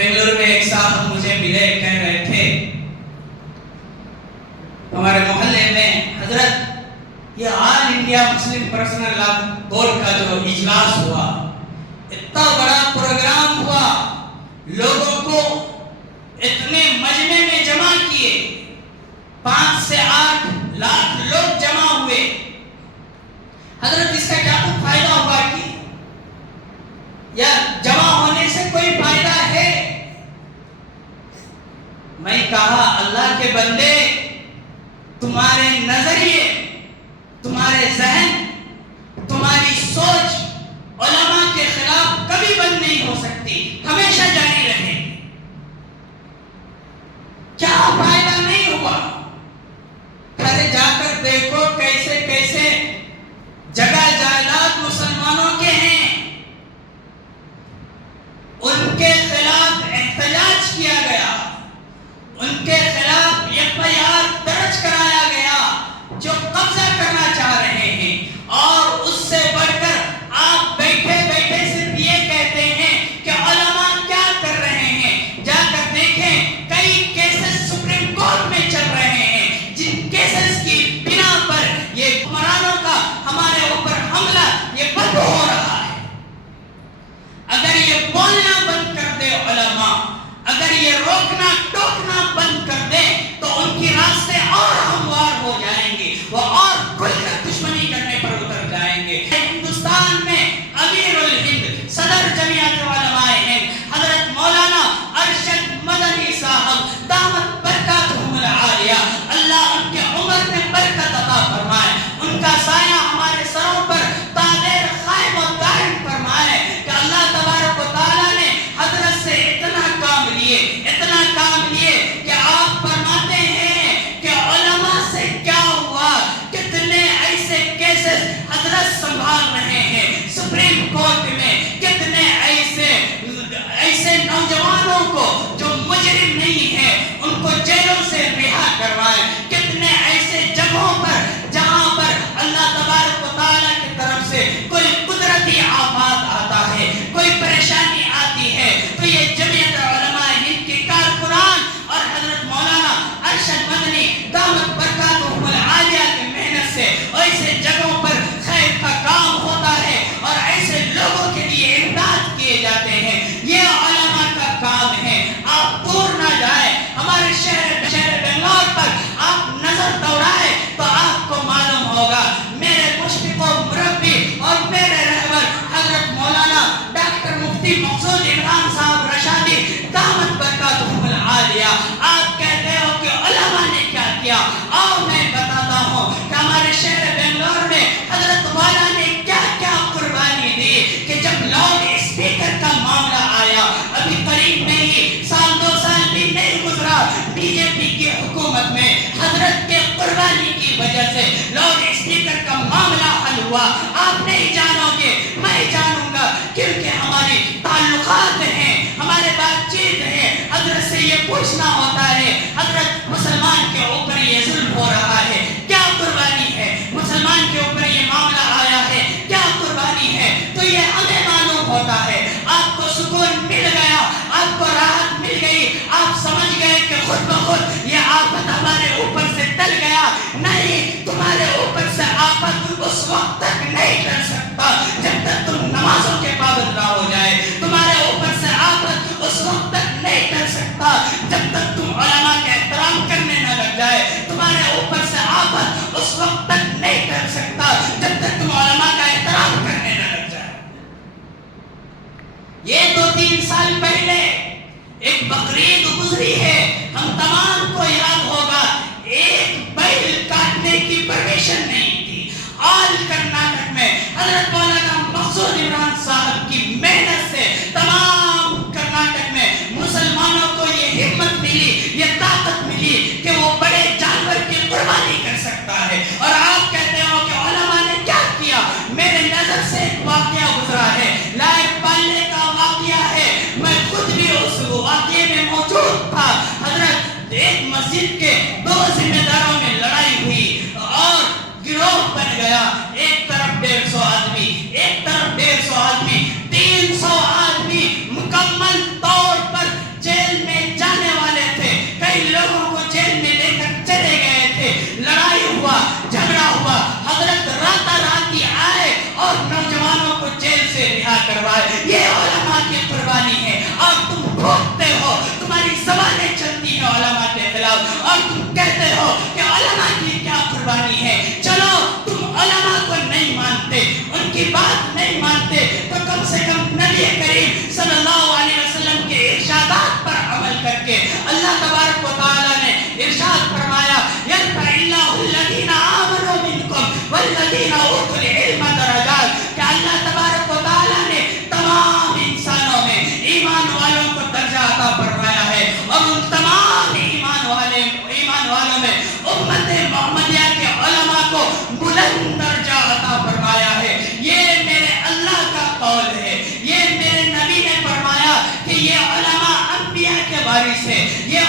بنگلور میں ایک صاحب مجھے ملے، کہہ رہے تھے ہمارے محلے میں حضرت یہ آل انڈیا مسلم پرسنل لا بورڈ کا جو اجلاس ہوا، اتنا بڑا پروگرام ہوا، لوگوں کو اتنے مجمع میں جمع کیے، 5 سے 8 لاکھ لوگ جمع ہوئے۔ حضرت اس کا کیا تو فائدہ ہوا کہ یا جمع ہونے سے کوئی فائدہ ہے؟ میں کہا اللہ کے بندے، تمہارے نظریے، تمہارے ذہن، تمہاری سوچ علماء کے خلاف کبھی بند نہیں ہو سکتی، ہمیشہ جاری رہے۔ کیا فائدہ نہیں ہوا؟ گھر جا کر دیکھو کیسے کیسے جگہ جائیداد مسلمانوں کے ہیں، ان کے خلاف احتجاج کیا گیا، ان کے خلاف FIR درج کرایا گیا جو قبضہ کرنا چاہ رہے ہیں، اور اس سے بڑھ کر آپ بیٹھے بیٹھے صرف یہ کہتے ہیں کہ علماء کیا کر رہے ہیں۔ جا کر دیکھیں کئی کیسز سپریم کورٹ میں چل رہے ہیں، جن کیسز کی بنا پر یہ حکمرانوں کا ہمارے اوپر حملہ یہ بند ہو رہا ہے۔ اگر یہ بولنا بند کر دے علماء، اگر یہ روکنا ٹوکنا بند کر دے تو ان کی راستے اور ہموار ہو جائیں گے، وہ اور کھل کر دشمنی کرنے پر اتر جائیں گے۔ ہندوستان میں امیر الہند صدر جمعیت علماء ہند حضرت مولانا ارشد مدنی صاحب دامت برکاتہم العالیہ، اللہ ان کے عمر میں برکت عطا فرمائے، ان کا سایہ ہمارے سروں پر تادیر قائم و دائم فرمائے، کہ اللہ تبارک و تعالیٰ نے حضرت سے اتنا کام لیے کہ آپ فرماتے ہیں کہ علماء سے کیا ہوا، کتنے ایسے کیسز حضرت سنبھال رہے ہیں سپریم کورٹ میں، کتنے ایسے نوجوانوں کو جو مجرم نہیں ہیں ان کو جیلوں سے رہا کروائے، کتنے ایسے جگہوں پر جہاں پر اللہ تبارک و تعالیٰ کی طرف سے کوئی قدرتی آفات آتا ہے، کوئی پریشانی آتی ہے، تو یہ جمعیت علماء ہند کے کارکنان اور حضرت مولانا ارشد مدنی دامت برکاتہم العالیہ کی محنت سے ایسے جگہوں پر خیر کا کام ہوتا ہے اور ایسے لوگوں کے لیے امداد کیے جاتے ہیں۔ یہ علماء کا کام ہے۔ آپ دور نہ جائیں، ہمارے شہر بنگلور پر آپ نظر دوڑائیں تو آپ کو معلوم ہوگا، میرے مشفق و مربی اور میرے رہبر حضرت مولانا ڈاکٹر مفتی مقصود عمران صاحب رشادی دامت برکاتہم العالیہ، آپ کہتے ہو کہ علماء نے کیا کیا، آؤ میں بتاتا ہوں کہ ہمارے شہر بنگلور میں حضرت والا نے کیا کیا قربانی دی، کہ جب لاؤڈ اسپیکر کا معاملہ آیا، ابھی قریب میں ہی سال 2 سال بھی نہیں گزرا، BJP کی حکومت میں حضرت کے قربانی کی وجہ سے لاؤڈ اسپیکر کا معاملہ حل ہوا۔ آپ نہیں جانو گے، میں جانوں گا، کیونکہ ہماری تعلقات ہیں، ہمارے بات چیت ہے، حضرت سے یہ پوچھنا ہوتا ہے، حضرت مسلمان کے اوپر یہ ظلم ہو رہا ہے، کیا قربانی ہے؟ مسلمان کے اوپر یہ معاملہ آیا ہے، کیا قربانی ہے؟ تو یہ ہمیں معلوم ہوتا ہے۔ آپ کو سکون مل گیا، آپ کو راحت مل گئی، آپ سمجھ گئے کہ خود بخود یہ آفت ہمارے اوپر سے ٹل گیا۔ نہیں، تمہارے اوپر سے آفت اس وقت تک نہیں ٹل سکتا جب تک تم نمازوں کے پابند نہ ہو جائے، تمہارے اوپر سے آفت اس وقت تک نہیں ٹل سکتا جب تک تم علماء کا احترام کرنے نہ لگ جائے، تمہارے اوپر سے آفت اس وقت تک نہیں ٹل سکتا جب تک تم علماء کا احترام کرنے نہ لگ جائے۔ یہ 2-3 سال پہلے ایک بقرعید گزری ہے، ہم تمام کو یاد ہوگا، ایک بیل کاٹنے کی پرمیشن نہیں تھی۔ آل کرناٹک میں حضرت مولانا مقصود عمران صاحب کی محنت سے تمام کرناٹک میں مسلمانوں کو یہ ہمت ملی، یہ طاقت ملی کہ وہ بڑے جانور کی قربانی کر سکتا ہے۔ اور آپ کہتے ہو کہ علماء نے کیا کیا؟ میرے نظر سے ایک واقعہ گزرا ہے، لائق پالنے کا واقعہ ہے، میں خود بھی اس واقعے میں موجود تھا۔ حضرت ایک مسجد کے 2 ذمہ داروں میں لڑائی ہوئی اور گروہ بن گیا، ایک طرف 150 آدمی، بیماری سے، یہ